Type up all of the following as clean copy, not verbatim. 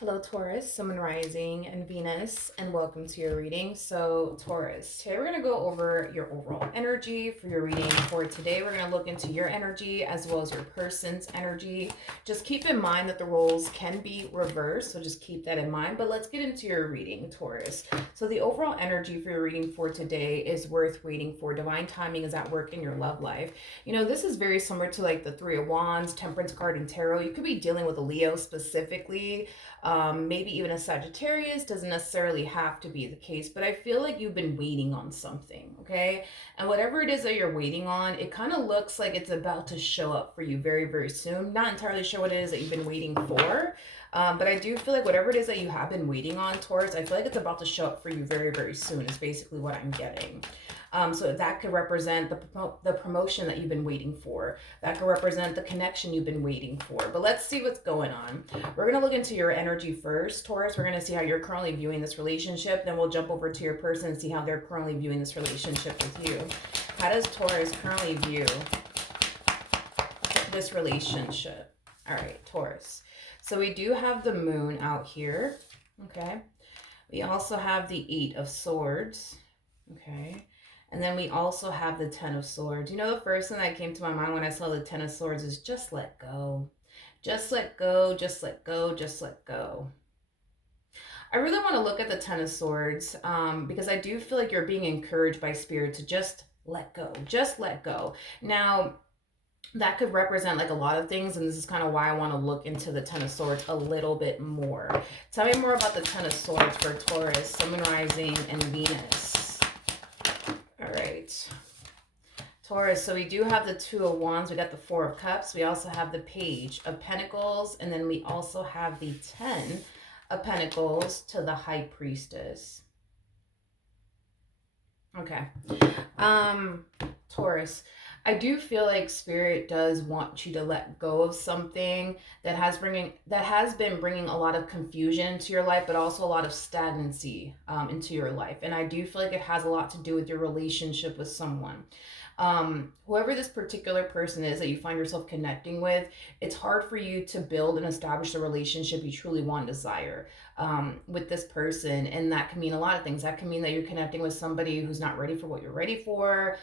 Hello, Taurus, Sun, Rising, and Venus, and welcome to your reading. So, Taurus, today we're going to go over your overall energy for your reading. For today, we're going to look into your energy as well as your person's energy. Just keep in mind that the roles can be reversed, so just keep that in mind. But let's get into your reading, Taurus. So, the overall energy for your reading for today is worth waiting for. Divine timing is at work in your love life. You know, this is very similar to like the Three of Wands, Temperance card, and Tarot. You could be dealing with a Leo specifically, maybe even a Sagittarius. Doesn't necessarily have to be the case, but I feel like you've been waiting on something, okay? And whatever it is that you're waiting on, it kind of looks like it's about to show up for you very, very soon. Not entirely sure what it is that you've been waiting for, but I do feel like whatever it is that you have been waiting on, Taurus, I feel like it's about to show up for you very, very soon, is basically what I'm getting. So that could represent the promotion that you've been waiting for. That could represent the connection you've been waiting for. But let's see what's going on. We're going to look into your energy first, Taurus. We're going to see how you're currently viewing this relationship. Then we'll jump over to your person and see how they're currently viewing this relationship with you. How does Taurus currently view this relationship? All right, Taurus. So we do have the moon out here. Okay. We also have the Eight of Swords. Okay. And then we also have the Ten of Swords. You know, the first thing that came to my mind when I saw the Ten of Swords is just let go. Just let go, just let go, just let go. I really want to look at the Ten of Swords because I do feel like you're being encouraged by Spirit to just let go. Just let go. Now, that could represent like a lot of things, and this is kind of why I want to look into the Ten of Swords a little bit more. Tell me more about the Ten of Swords for Taurus, Sun, Rising, and Venus. All right. Taurus, so we do have the Two of Wands, we got the Four of Cups, we also have the Page of Pentacles, and then we also have the Ten of Pentacles to the High Priestess. Okay. Taurus, I do feel like Spirit does want you to let go of something that has been bringing a lot of confusion to your life, but also a lot of stagnancy into your life. And I do feel like it has a lot to do with your relationship with someone. Whoever this particular person is that you find yourself connecting with, it's hard for you to build and establish the relationship you truly want and desire with this person. And that can mean a lot of things. That can mean that you're connecting with somebody who's not ready for what you're ready for.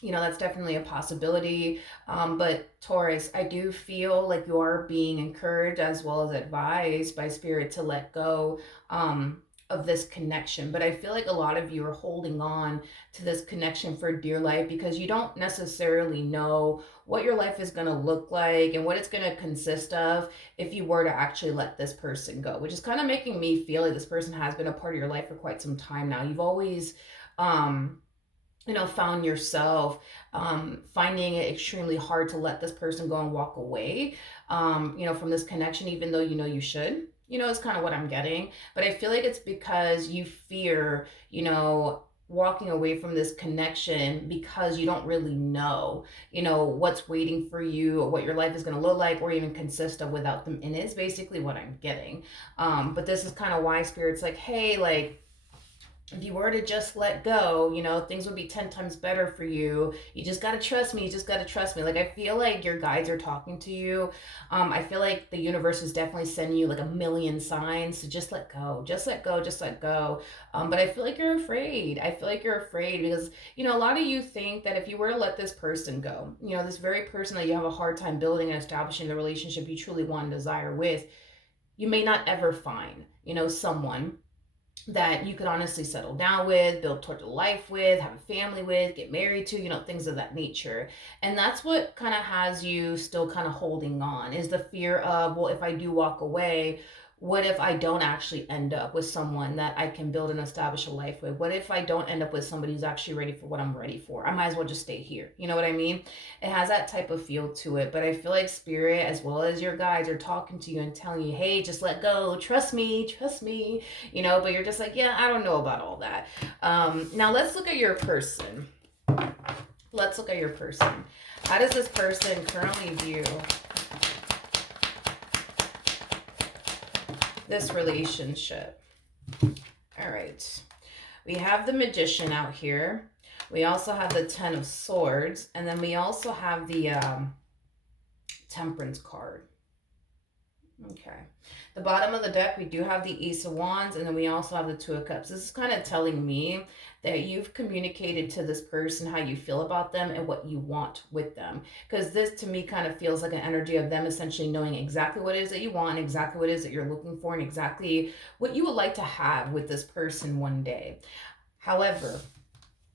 You know, that's definitely a possibility. But Taurus, I do feel like you are being encouraged as well as advised by Spirit to let go of this connection. But I feel like a lot of you are holding on to this connection for dear life because you don't necessarily know what your life is going to look like and what it's going to consist of if you were to actually let this person go, which is kind of making me feel like this person has been a part of your life for quite some time now. You've always found yourself finding it extremely hard to let this person go and walk away, from this connection, even though you know you should. Is kind of what I'm getting. But I feel like it's because you fear, walking away from this connection because you don't really know, what's waiting for you or what your life is going to look like or even consist of without them in it, is basically what I'm getting. But this is kind of why Spirit's like, hey, like, if you were to just let go, things would be 10 times better for you. You just got to trust me. You just got to trust me. Like, I feel like your guides are talking to you. I feel like the universe is definitely sending you like a million signs to just let go, just let go, just let go. But I feel like you're afraid. I feel like you're afraid because, a lot of you think that if you were to let this person go, this very person that you have a hard time building and establishing the relationship you truly want and desire with, you may not ever find, someone that you could honestly settle down with, build towards a life with, have a family with, get married to, things of that nature. And that's what kind of has you still kind of holding on, is the fear of, well, if I do walk away, what if I don't actually end up with someone that I can build and establish a life with? What if I don't end up with somebody who's actually ready for what I'm ready for? I might as well just stay here. You know what I mean? It has that type of feel to it. But I feel like Spirit, as well as your guides, are talking to you and telling you, hey, just let go. Trust me. Trust me. But you're just like, yeah, I don't know about all that. Now let's look at your person. Let's look at your person. How does this person currently view this relationship? All right. We have the Magician out here. We also have the Ten of Swords. And then we also have the Temperance card. Okay. The bottom of the deck, we do have the Ace of Wands, and then we also have the Two of Cups. This is kind of telling me that you've communicated to this person how you feel about them and what you want with them. Because this to me kind of feels like an energy of them essentially knowing exactly what it is that you want, exactly what it is that you're looking for, and exactly what you would like to have with this person one day. However,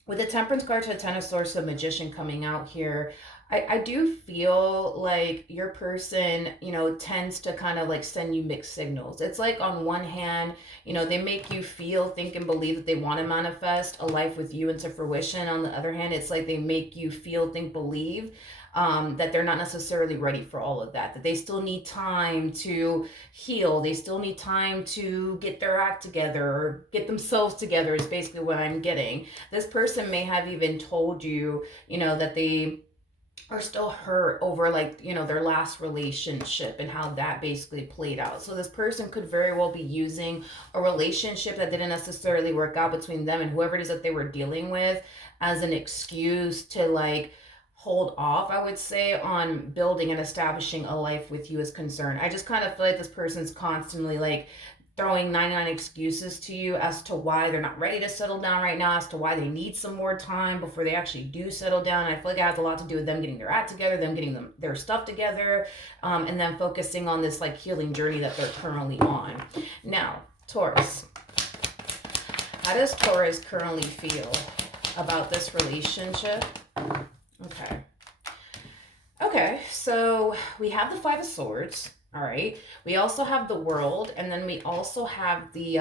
with the Temperance card to the Ten of Swords to the Magician coming out here, I do feel like your person, tends to kind of like send you mixed signals. It's like on one hand, they make you feel, think, and believe that they want to manifest a life with you into fruition. On the other hand, it's like they make you feel, think, believe that they're not necessarily ready for all of that, that they still need time to heal. They still need time to get their act together or get themselves together, is basically what I'm getting. This person may have even told you, that they are still hurt over like their last relationship and how that basically played out. So this person could very well be using a relationship that didn't necessarily work out between them and whoever it is that they were dealing with as an excuse to like hold off, I would say, on building and establishing a life with you is concerned. I just kind of feel like this person's constantly like throwing 99 excuses to you as to why they're not ready to settle down right now, as to why they need some more time before they actually do settle down. And I feel like it has a lot to do with them getting their act together, them getting their stuff together, and then focusing on this like healing journey that they're currently on. Now, Taurus. How does Taurus currently feel about this relationship? Okay. Okay, so we have the Five of Swords. All right. We also have the World, and then we also have the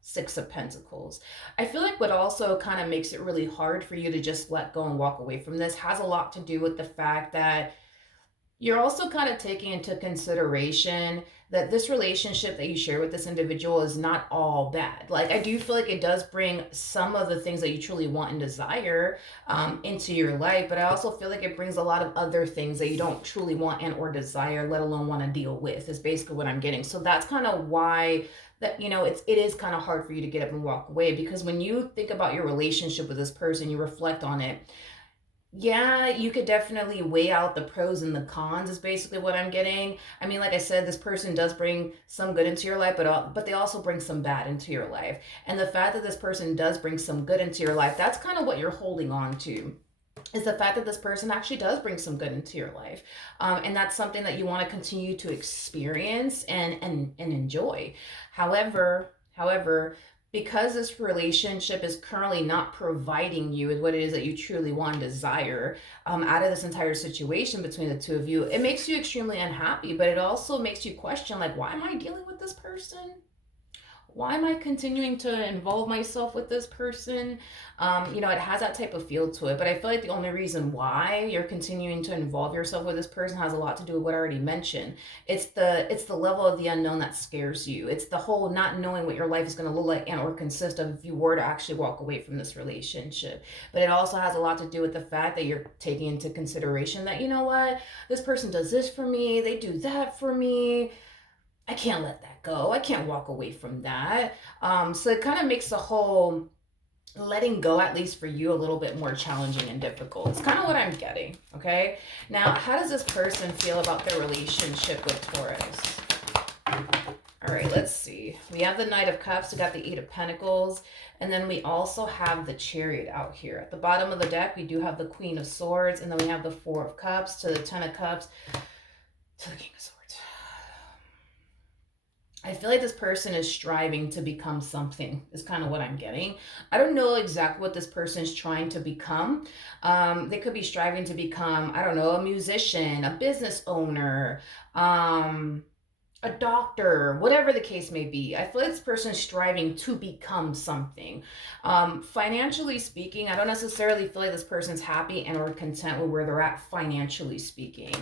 Six of Pentacles. I feel like what also kind of makes it really hard for you to just let go and walk away from this has a lot to do with the fact that you're also kind of taking into consideration that this relationship that you share with this individual is not all bad. Like, I do feel like it does bring some of the things that you truly want and desire into your life, but I also feel like it brings a lot of other things that you don't truly want and or desire, let alone want to deal with, is basically what I'm getting. So that's kind of why that it is kind of hard for you to get up and walk away, because when you think about your relationship with this person, you reflect on it. Yeah, you could definitely weigh out the pros and the cons, is basically what I'm getting. I mean, like I said, this person does bring some good into your life, but they also bring some bad into your life. And the fact that this person does bring some good into your life, that's kind of what you're holding on to. Is the fact that this person actually does bring some good into your life, and that's something that you want to continue to experience and enjoy. However, because this relationship is currently not providing you with what it is that you truly want and desire out of this entire situation between the two of you, it makes you extremely unhappy, but it also makes you question, like, why am I dealing with this person? Why am I continuing to involve myself with this person? It has that type of feel to it, but I feel like the only reason why you're continuing to involve yourself with this person has a lot to do with what I already mentioned. It's the level of the unknown that scares you. It's the whole not knowing what your life is going to look like and or consist of if you were to actually walk away from this relationship. But it also has a lot to do with the fact that you're taking into consideration that, you know what, this person does this for me, they do that for me, I can't let that go. I can't walk away from that. So it kind of makes the whole letting go, at least for you, a little bit more challenging and difficult. It's kind of what I'm getting. Okay. Now, how does this person feel about their relationship with Taurus? All right, let's see. We have the Knight of Cups. We got the Eight of Pentacles. And then we also have the Chariot out here. At the bottom of the deck, we do have the Queen of Swords. And then we have the Four of Cups to the Ten of Cups to the King of Swords. I feel like this person is striving to become something, is kind of what I'm getting. I don't know exactly what this person is trying to become. They could be striving to become, I don't know, a musician, a business owner, a doctor, whatever the case may be. I feel like this person is striving to become something. Financially speaking, I don't necessarily feel like this person's happy and or content with where they're at financially speaking.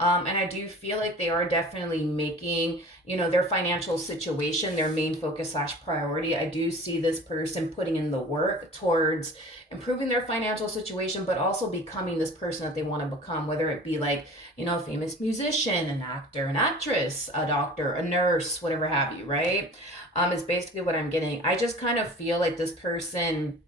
And I do feel like they are definitely making, their financial situation their main focus / priority. I do see this person putting in the work towards improving their financial situation, but also becoming this person that they want to become, whether it be like, a famous musician, an actor, an actress, a doctor, a nurse, whatever have you, right? Is basically what I'm getting. I just kind of feel like this person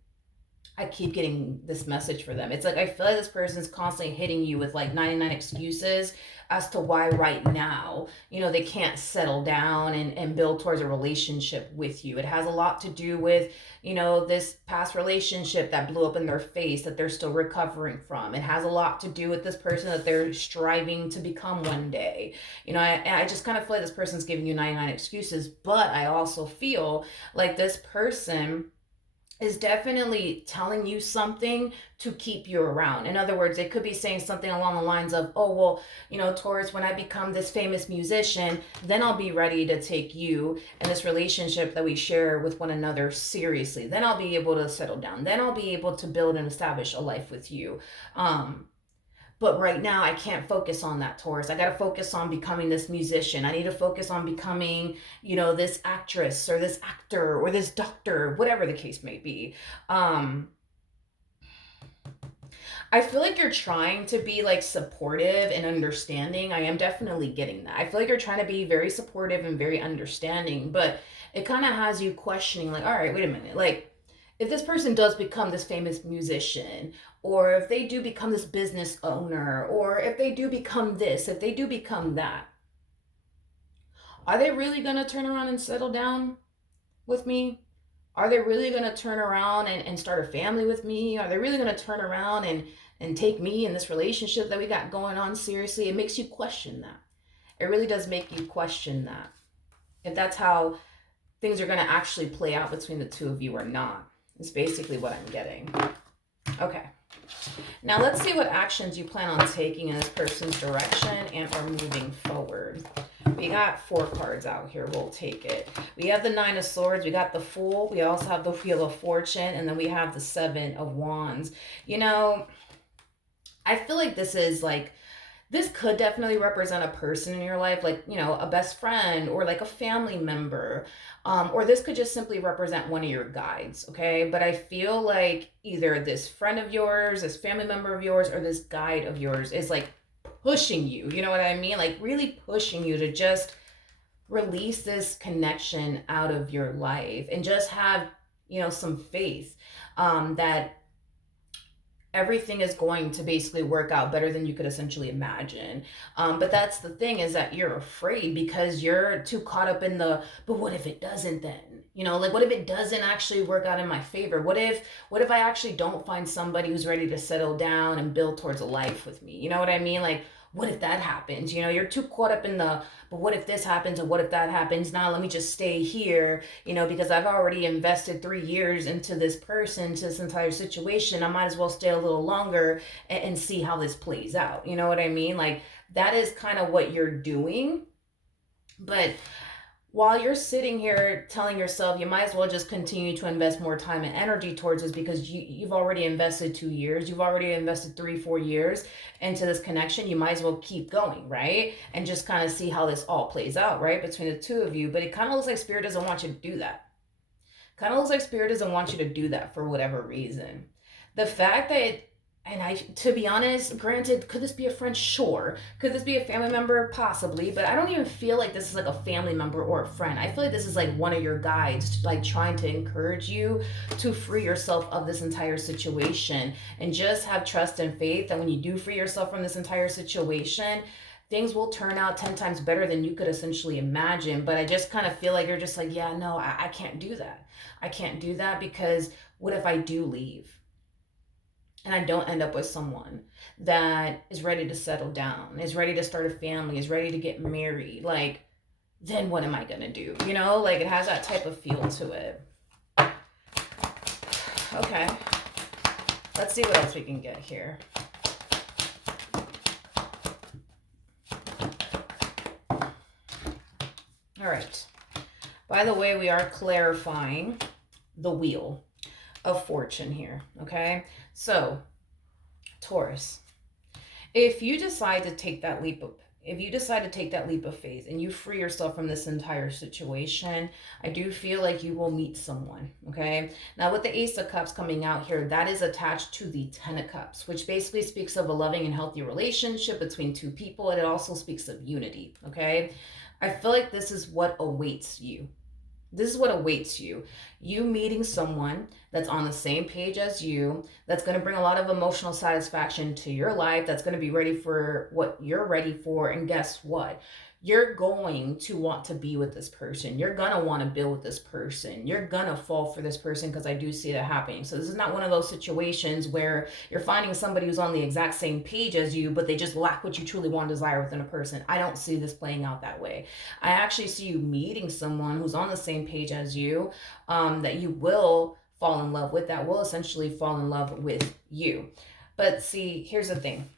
I keep getting this message for them. It's like I feel like this person's constantly hitting you with like 99 excuses as to why right now, they can't settle down and build towards a relationship with you. It has a lot to do with, this past relationship that blew up in their face that they're still recovering from. It has a lot to do with this person that they're striving to become one day. I just kind of feel like this person's giving you 99 excuses, but I also feel like this person is definitely telling you something to keep you around. In other words, it could be saying something along the lines of, oh, well, Taurus, when I become this famous musician, then I'll be ready to take you and this relationship that we share with one another seriously. Then I'll be able to settle down. Then I'll be able to build and establish a life with you. But right now, I can't focus on that, Taurus. I got to focus on becoming this musician. I need to focus on becoming, this actress or this actor or this doctor, whatever the case may be. I feel like you're trying to be like supportive and understanding. I am definitely getting that. I feel like you're trying to be very supportive and very understanding, but it kind of has you questioning, like, all right, wait a minute. Like, if this person does become this famous musician, or if they do become this business owner, or if they do become this, if they do become that, are they really going to turn around and settle down with me? Are they really going to turn around and start a family with me? Are they really going to turn around and take me and this relationship that we got going on seriously? It makes you question that. It really does make you question that. If that's how things are going to actually play out between the two of you or not. Is basically what I'm getting. Okay. Now let's see what actions you plan on taking in this person's direction and are moving forward. We got 4 cards out here. We'll take it. We have the 9 of Swords. We got the Fool. We also have the Wheel of Fortune. And then we have the 7 of Wands. I feel like this could definitely represent a person in your life, like, a best friend or like a family member. Or this could just simply represent one of your guides, okay? But I feel like either this friend of yours, this family member of yours, or this guide of yours is like pushing you, you know what I mean? Like really pushing you to just release this connection out of your life and just have, some faith that everything is going to basically work out better than you could essentially imagine. But that's the thing, is that you're afraid because you're too caught up in but what if it doesn't then? Like what if it doesn't actually work out in my favor? What if I actually don't find somebody who's ready to settle down and build towards a life with me? You know what I mean? Like, what if that happens? You're too caught up in but what if this happens and what if that happens? Now let me just stay here, because I've already invested 3 years into this person, to this entire situation. I might as well stay a little longer and see how this plays out. You know what I mean? Like that is kind of what you're doing. But while you're sitting here telling yourself you might as well just continue to invest more time and energy towards this, because you've already invested 2 years, you've already invested 3-4 years into this connection, you might as well keep going, right? And just kind of see how this all plays out, right, between the two of you. But it kind of looks like Spirit doesn't want you to do that. Kind of looks like Spirit doesn't want you to do that for whatever reason. The fact that to be honest, granted, could this be a friend? Sure. Could this be a family member? Possibly. But I don't even feel like this is like a family member or a friend. I feel like this is like one of your guides, like trying to encourage you to free yourself of this entire situation and just have trust and faith that when you do free yourself from this entire situation, things will turn out 10 times better than you could essentially imagine. But I just kind of feel like you're just like, yeah, no, I can't do that. I can't do that because what if I do leave? And I don't end up with someone that is ready to settle down, is ready to start a family, is ready to get married. Like, then what am I going to do? Like it has that type of feel to it. Okay. Let's see what else we can get here. All right. By the way, we are clarifying the Wheel of Fortune here, okay? So, Taurus, if you decide to take that leap of faith and you free yourself from this entire situation, I do feel like you will meet someone, okay? Now, with the Ace of Cups coming out here, that is attached to the 10 of Cups, which basically speaks of a loving and healthy relationship between two people, and it also speaks of unity, okay? I feel like this is what awaits you, This is what awaits you. You meeting someone that's on the same page as you, that's going to bring a lot of emotional satisfaction to your life, that's going to be ready for what you're ready for. And guess what? You're going to want to be with this person. You're going to want to build with this person. You're going to fall for this person, because I do see that happening. So this is not one of those situations where you're finding somebody who's on the exact same page as you, but they just lack what you truly want to desire within a person. I don't see this playing out that way. I actually see you meeting someone who's on the same page as you, that you will fall in love with, that will essentially fall in love with you. But see, here's the thing.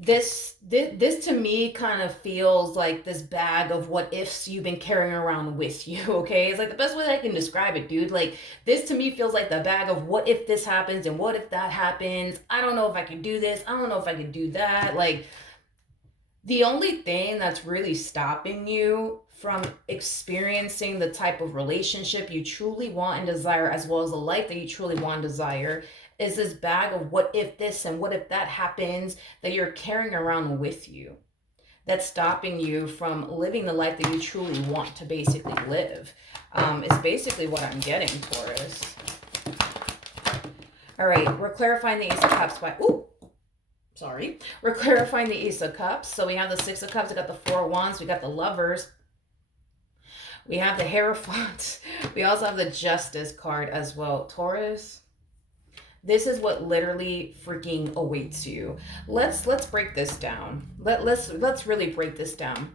This to me kind of feels like this bag of what ifs you've been carrying around with you. Okay, it's like the best way I can describe it, dude. Like, this to me feels like the bag of what if this happens and what if that happens. I don't know if I can do this, I don't know if I can do that. Like, the only thing that's really stopping you from experiencing the type of relationship you truly want and desire, as well as the life that you truly want and desire, is this bag of what if this and what if that happens that you're carrying around with you, that's stopping you from living the life that you truly want to basically live. Is basically what I'm getting, Taurus. All right, we're clarifying the Ace of Cups by... Ooh! Sorry. We're clarifying the Ace of Cups. So we have the Six of Cups, we got the Four of Wands, we got the Lovers, we have the Hierophant, we also have the Justice card as well. Taurus, this is what literally freaking awaits you. Let's break this down. Let's really break this down.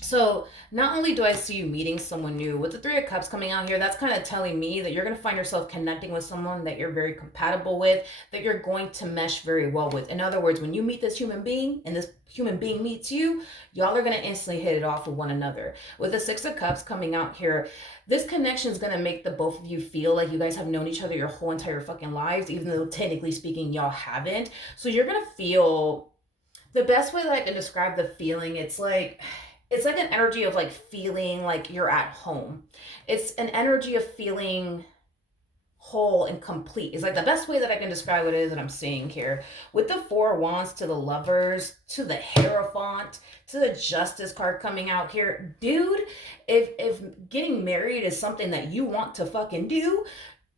So not only do I see you meeting someone new, with the Three of Cups coming out here, that's kind of telling me that you're going to find yourself connecting with someone that you're very compatible with, that you're going to mesh very well with. In other words, when you meet this human being and this human being meets you, y'all are going to instantly hit it off with one another. With the Six of Cups coming out here, this connection is going to make the both of you feel like you guys have known each other your whole entire fucking lives, even though technically speaking, y'all haven't. So you're going to feel, the best way that I can describe the feeling, it's like an energy of like feeling like you're at home. It's an energy of feeling whole and complete. It's like the best way that I can describe what it is that I'm seeing here. With the Four of Wands to the Lovers, to the Hierophant, to the Justice card coming out here. Dude, if getting married is something that you want to fucking do,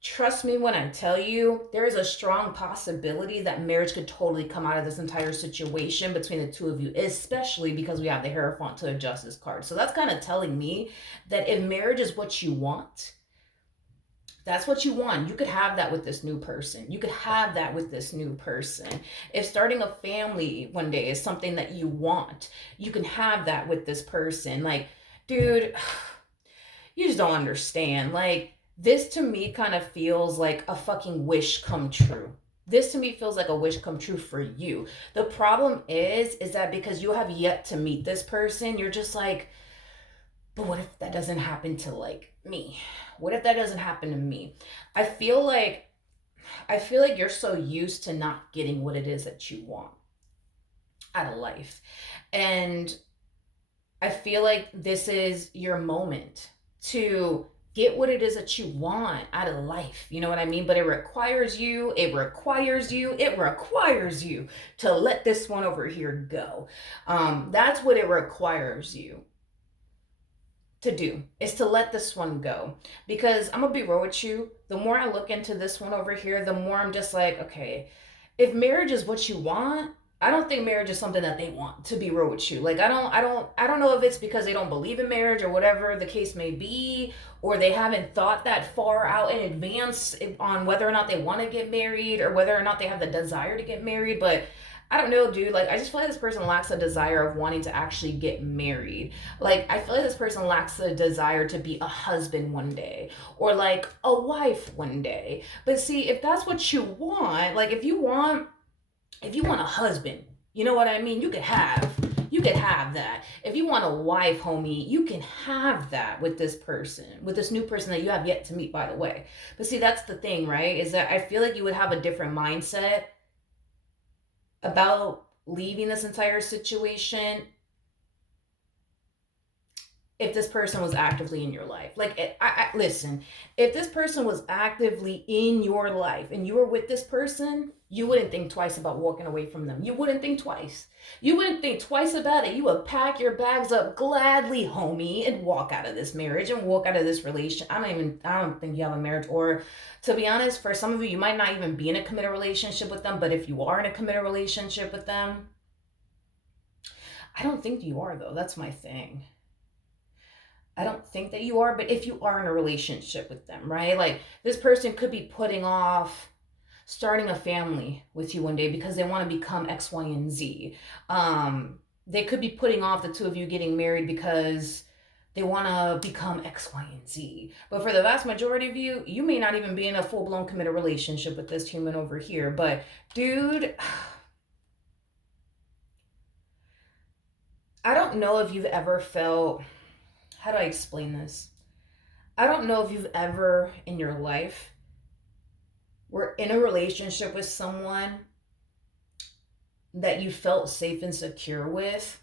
trust me when I tell you, there is a strong possibility that marriage could totally come out of this entire situation between the two of you, especially because we have the Hierophant to the Justice card. So that's kind of telling me that if marriage is what you want, that's what you want. You could have that with this new person. You could have that with this new person. If starting a family one day is something that you want, you can have that with this person. Like, dude, you just don't understand. Like, this to me kind of feels like a fucking wish come true. This to me feels like a wish come true for you. The problem is that because you have yet to meet this person, you're just like, but what if that doesn't happen to like me? What if that doesn't happen to me? I feel like you're so used to not getting what it is that you want out of life. And I feel like this is your moment to get what it is that you want out of life. You know what I mean? But it requires you to let this one over here go. That's what it requires you to do, is to let this one go. Because I'm gonna be real with you, the more I look into this one over here, the more I'm just like, okay, if marriage is what you want, I don't think marriage is something that they want, to be real with you. Like, I don't know if it's because they don't believe in marriage or whatever the case may be, or they haven't thought that far out in advance on whether or not they want to get married or whether or not they have the desire to get married. But I don't know, dude. Like, I just feel like this person lacks a desire of wanting to actually get married. Like, I feel like this person lacks a desire to be a husband one day, or like a wife one day. But see, if that's what you want, like if you want a husband, you know what I mean? You could have that. If you want a wife, homie, you can have that with this person, with this new person that you have yet to meet, by the way. But see, that's the thing, right? Is that I feel like you would have a different mindset about leaving this entire situation if this person was actively in your life. Like, listen, if this person was actively in your life and you were with this person, you wouldn't think twice about walking away from them. You wouldn't think twice. You wouldn't think twice about it. You would pack your bags up gladly, homie, and walk out of this marriage and walk out of this relation. I don't think you have a marriage. Or to be honest, for some of you, you might not even be in a committed relationship with them. But if you are in a committed relationship with them, I don't think you are, though. That's my thing. I don't think that you are, but if you are in a relationship with them, right? Like, this person could be putting off starting a family with you one day because they want to become X, Y, and Z. They could be putting off the two of you getting married because they want to become X, Y, and Z. But for the vast majority of you, you may not even be in a full-blown committed relationship with this human over here. But dude, I don't know if you've ever felt, how do I explain this? I don't know if you've ever in your life were in a relationship with someone that you felt safe and secure with,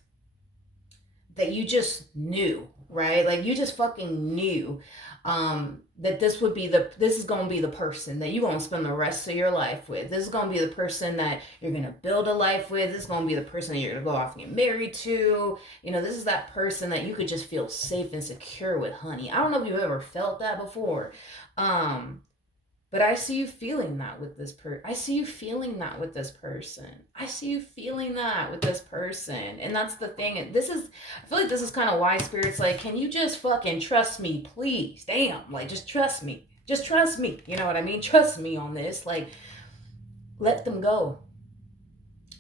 that you just knew, right? Like, you just fucking knew that this is gonna be the person that you're gonna spend the rest of your life with. This is gonna be the person that you're gonna build a life with. This is gonna be the person that you're gonna go off and get married to. You know, this is that person that you could just feel safe and secure with, honey. I don't know if you've ever felt that before. But I see you feeling that with this person. I see you feeling that with this person. I see you feeling that with this person. And that's the thing. I feel like this is kind of why Spirit's like, can you just fucking trust me, please? Damn, like, just trust me. Just trust me. You know what I mean? Trust me on this. Like, let them go.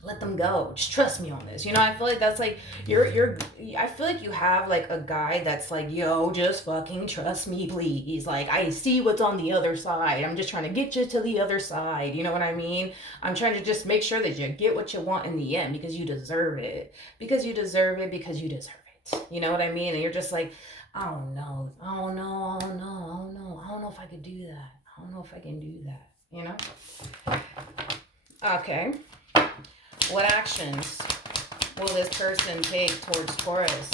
Let them go. Just trust me on this. You know, I feel like that's like, I feel like you have like a guy that's like, yo, just fucking trust me, please. Like, I see what's on the other side. I'm just trying to get you to the other side. You know what I mean? I'm trying to just make sure that you get what you want in the end because you deserve it. Because you deserve it. Because you deserve it. You know what I mean? And you're just like, I don't know. I don't know. I don't know. I don't know. I don't know if I could do that. I don't know if I can do that. You know? Okay. What actions will this person take towards Taurus?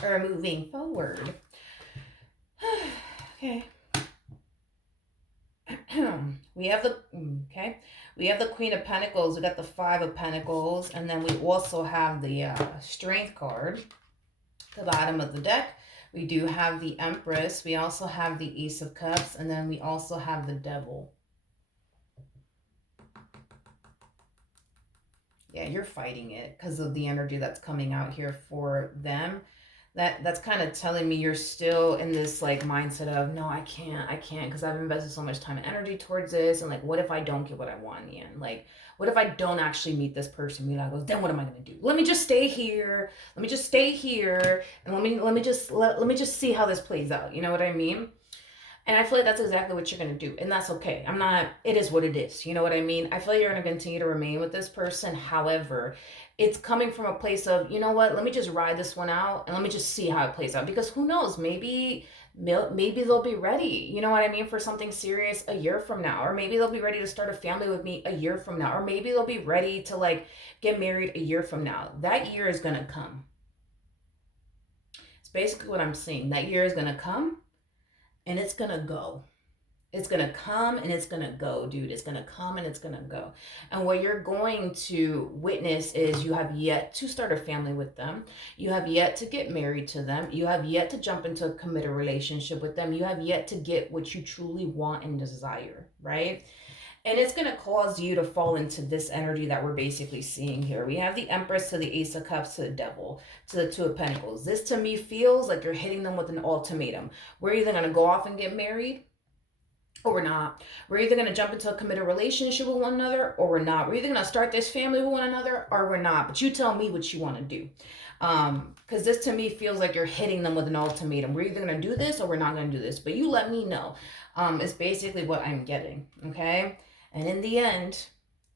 Or moving forward? Okay. We have the Queen of Pentacles. We got the Five of Pentacles, and then we also have the Strength card. The bottom of the deck, we do have the Empress. We also have the Ace of Cups, and then we also have the Devil. Yeah, you're fighting it because of the energy that's coming out here for them. That's kind of telling me you're still in this like mindset of, no, I can't because I've invested so much time and energy towards this, and like, what if I don't get what I want in the end? Like, what if I don't actually meet this person? Then what am I gonna do? Let me just stay here. Let me just stay here, and let me just see how this plays out. You know what I mean? And I feel like that's exactly what you're going to do. And that's okay. It is what it is. You know what I mean? I feel like you're going to continue to remain with this person. However, it's coming from a place of, you know what, let me just ride this one out and let me just see how it plays out. Because who knows, maybe they'll be ready, you know what I mean, for something serious a year from now. Or maybe they'll be ready to start a family with me a year from now. Or maybe they'll be ready to like get married a year from now. That year is going to come. It's basically what I'm saying. That year is going to come. And it's going to go. It's going to come and it's going to go, dude. It's going to come and it's going to go. And what you're going to witness is you have yet to start a family with them. You have yet to get married to them. You have yet to jump into a committed relationship with them. You have yet to get what you truly want and desire, right? And it's going to cause you to fall into this energy that we're basically seeing here. We have the Empress to the Ace of Cups to the Devil to the Two of Pentacles. This to me feels like you're hitting them with an ultimatum. We're either going to go off and get married or we're not. We're either going to jump into a committed relationship with one another or we're not. We're either going to start this family with one another or we're not. But you tell me what you want to do. Because this to me feels like you're hitting them with an ultimatum. We're either going to do this or we're not going to do this. But you let me know. It's basically what I'm getting. Okay? And in the end,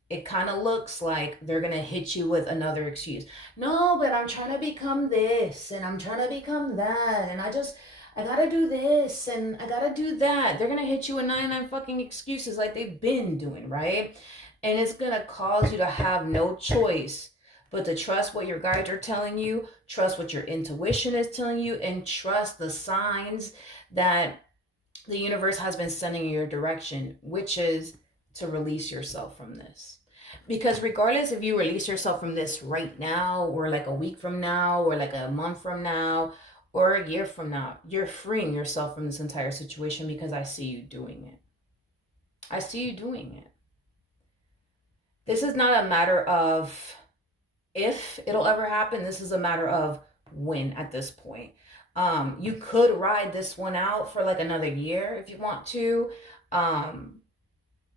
it kind of looks like they're going to hit you with another excuse. No, but I'm trying to become this and I'm trying to become that. And I got to do this and I got to do that. They're going to hit you with 99 fucking excuses like they've been doing, right? And it's going to cause you to have no choice but to trust what your guides are telling you, trust what your intuition is telling you, and trust the signs that the universe has been sending you your direction, which is to release yourself from this. Because regardless if you release yourself from this right now, or like a week from now, or like a month from now, or a year from now, you're freeing yourself from this entire situation because I see you doing it. I see you doing it. This is not a matter of if it'll ever happen. This is a matter of when at this point. You could ride this one out for like another year if you want to. Um,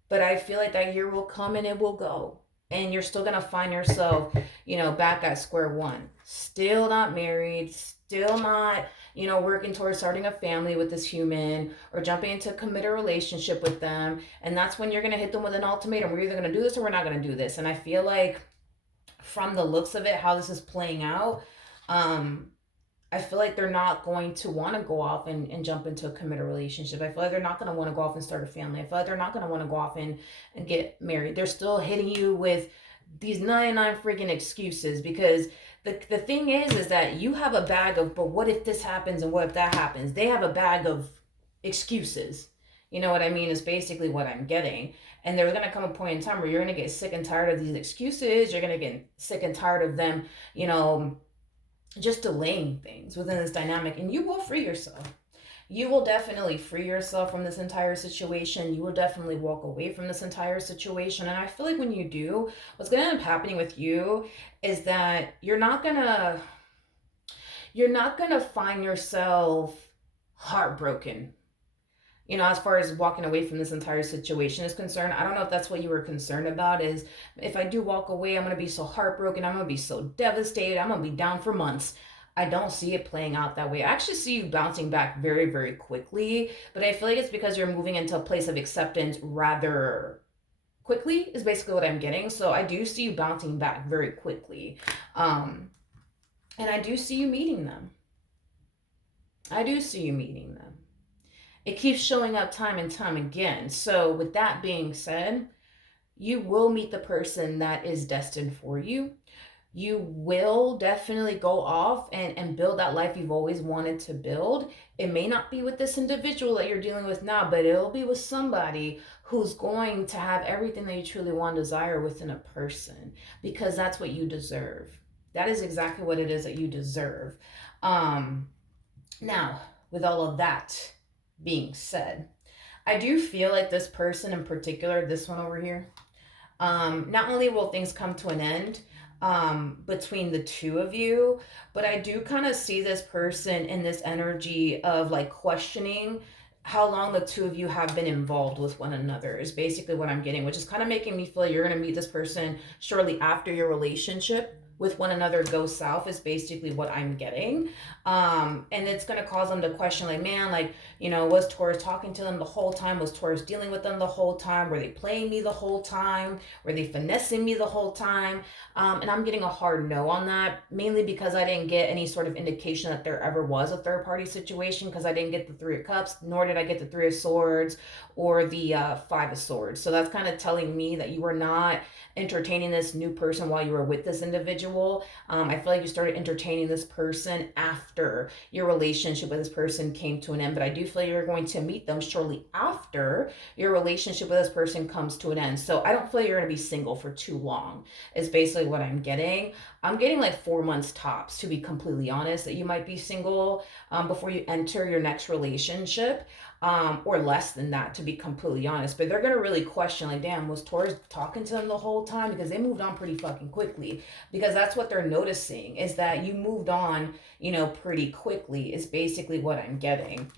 but I feel like that year will come and it will go. And you're still gonna find yourself, back at square one. Still not married, still not, working towards starting a family with this human or jumping into a committed relationship with them. And that's when you're gonna hit them with an ultimatum. We're either gonna do this or we're not gonna do this. And I feel like from the looks of it, how this is playing out, I feel like they're not going to want to go off and jump into a committed relationship. I feel like they're not going to want to go off and start a family. I feel like they're not going to want to go off and get married. They're still hitting you with these 99 freaking excuses, because the thing is that you have a bag of, but what if this happens and what if that happens? They have a bag of excuses. You know what I mean? Is basically what I'm getting. And there's going to come a point in time where you're going to get sick and tired of these excuses. You're going to get sick and tired of them, just delaying things within this dynamic, and you will free yourself. You will definitely free yourself from this entire situation. You will definitely walk away from this entire situation. And I feel like when you do, what's going to end up happening with you is that you're not going to find yourself heartbroken, as far as walking away from this entire situation is concerned. I don't know if that's what you were concerned about, is if I do walk away, I'm going to be so heartbroken. I'm going to be so devastated. I'm going to be down for months. I don't see it playing out that way. I actually see you bouncing back very, very quickly, but I feel like it's because you're moving into a place of acceptance rather quickly is basically what I'm getting. So I do see you bouncing back very quickly. And I do see you meeting them. I do see you meeting them. It keeps showing up time and time again. So with that being said, you will meet the person that is destined for you. You will definitely go off and build that life you've always wanted to build. It may not be with this individual that you're dealing with now, but it'll be with somebody who's going to have everything that you truly want and desire within a person, because that's what you deserve. That is exactly what it is that you deserve. Now, with all of that being said, I do feel like this person in particular, this one over here, not only will things come to an end between the two of you, but I do kind of see this person in this energy of like questioning how long the two of you have been involved with one another is basically what I'm getting, which is kind of making me feel like you're going to meet this person shortly after your relationship with one another goes south is basically what I'm getting. And it's going to cause them to question, like, man, like, was Taurus talking to them the whole time? Was Taurus dealing with them the whole time? Were they playing me the whole time? Were they finessing me the whole time? And I'm getting a hard no on that, mainly because I didn't get any sort of indication that there ever was a third party situation, because I didn't get the Three of Cups, nor did I get the Three of Swords or the Five of Swords. So that's kind of telling me that you were not entertaining this new person while you were with this individual. I feel like you started entertaining this person after your relationship with this person came to an end, but I do feel like you're going to meet them shortly after your relationship with this person comes to an end. So I don't feel like you're going to be single for too long is basically what I'm getting. I'm getting like 4 months tops, to be completely honest, that you might be single before you enter your next relationship. Or less than that, to be completely honest. But they're gonna really question, like, damn, was Taurus talking to them the whole time? Because they moved on pretty fucking quickly. Because that's what they're noticing, is that you moved on, pretty quickly, is basically what I'm getting.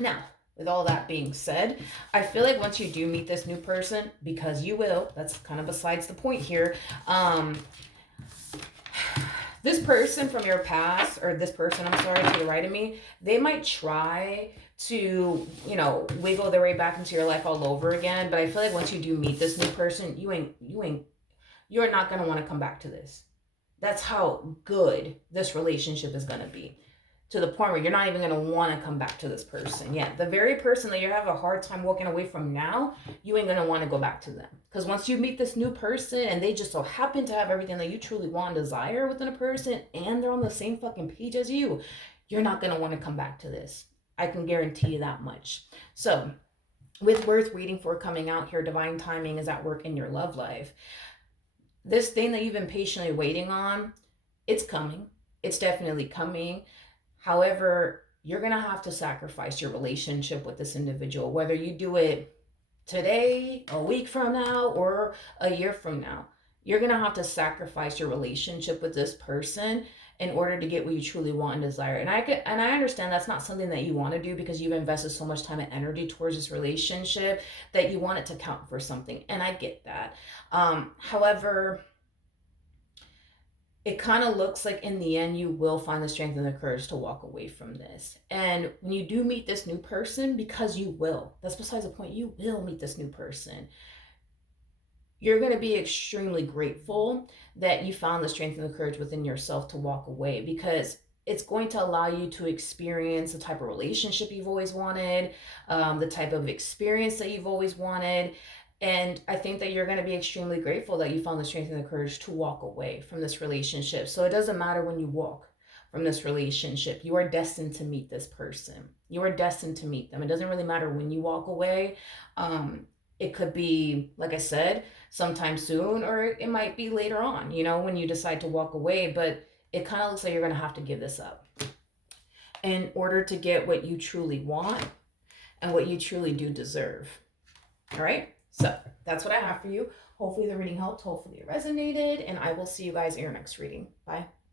Now, with all that being said, I feel like once you do meet this new person, because you will, that's kind of besides the point here, this person from your past, or this person, I'm sorry, to the right of me, they might try to, wiggle their way back into your life all over again. But I feel like once you do meet this new person, you're not going to want to come back to this. That's how good this relationship is going to be, to the point where you're not even going to want to come back to this person. Yeah, the very person that you have a hard time walking away from now, you ain't going to want to go back to them. Because once you meet this new person and they just so happen to have everything that you truly want and desire within a person, and they're on the same fucking page as you, you're not going to want to come back to this. I can guarantee you that much. So, with worth waiting for coming out here, divine timing is at work in your love life. This thing that you've been patiently waiting on, it's coming. It's definitely coming. However, you're going to have to sacrifice your relationship with this individual, whether you do it today, a week from now, or a year from now. You're going to have to sacrifice your relationship with this person in order to get what you truly want and desire. And I understand that's not something that you want to do because you've invested so much time and energy towards this relationship that you want it to count for something. And I get that. However, it kind of looks like in the end you will find the strength and the courage to walk away from this. And when you do meet this new person, because you will, that's besides the point, you will meet this new person, you're going to be extremely grateful that you found the strength and the courage within yourself to walk away, because it's going to allow you to experience the type of relationship you've always wanted, the type of experience that you've always wanted. And I think that you're going to be extremely grateful that you found the strength and the courage to walk away from this relationship. So it doesn't matter when you walk from this relationship, you are destined to meet this person. You are destined to meet them. It doesn't really matter when you walk away. It could be, like I said, sometime soon, or it might be later on, when you decide to walk away. But it kind of looks like you're going to have to give this up in order to get what you truly want and what you truly do deserve. All right. So that's what I have for you. Hopefully the reading helped. Hopefully it resonated. And I will see you guys in your next reading. Bye.